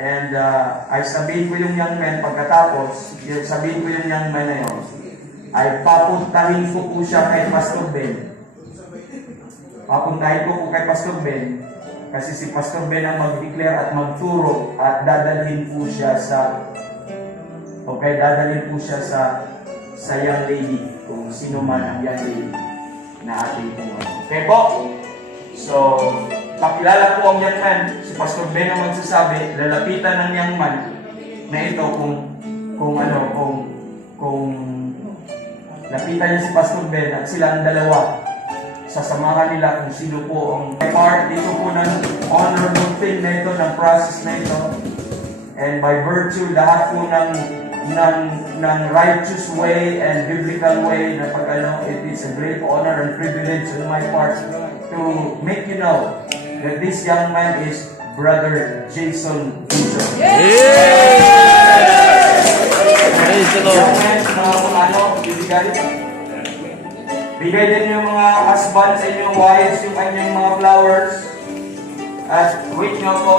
And ay sabihin ko yung young man pagkatapos, sabihin ko yung young man na yun, ay papuntahin ko po siya kay Pastor Ben. Papuntahin ko po kay Pastor Ben, kasi si Pastor Ben ang mag-declare at magturo at dadalhin po siya sa dadalhin po siya sa young lady, kung sino man ang young lady na ating po. Okay po? So, pakilala po ang young man. Si Pastor Ben ang magsasabi, lalapitan ng young man na ito kung lapitan niya si Pastor Ben at sila ang dalawa. Sasamahan nila kung sino po ang part dito po ng honor thing na ito, ng process na ito. And by virtue, lahat po ng righteous way and biblical way na it is a great honor and privilege on my part to make you know that this young man is Brother Jason Dizon. Praise the Lord. Young man, bigay din yung mga husband sa inyong wives, yung kanyang mga flowers. At wait nyo po.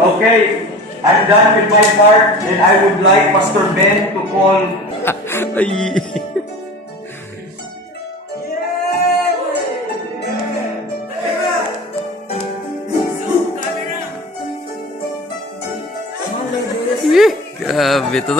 Okay, I'm done with my part, and I would like Pastor Ben to call. Ay. Grabe ito.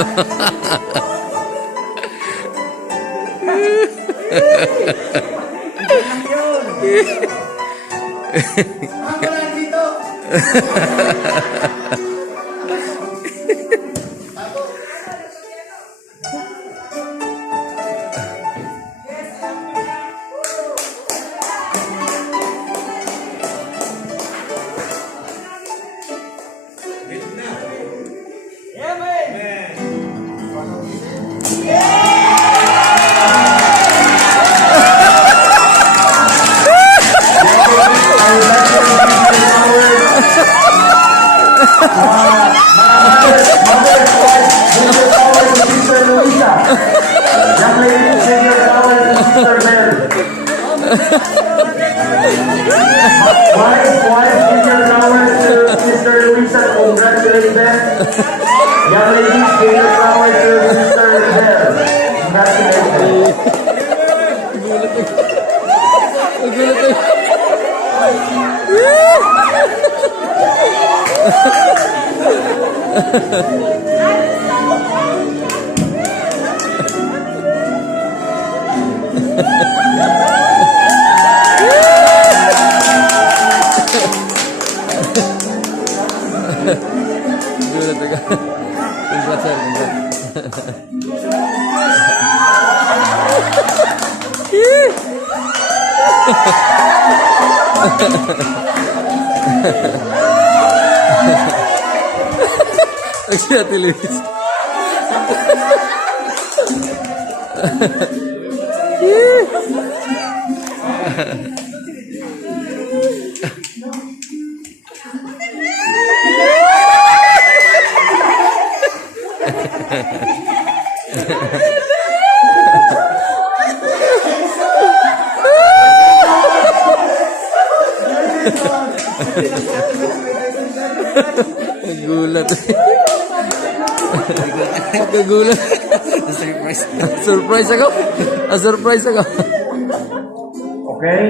Young ladies, give your flowers to Sister Bell. Congratulations. Si Ate Luis. Nagulat. Nagulat. Surprise. Surprise ako. Surprise ako. Okay?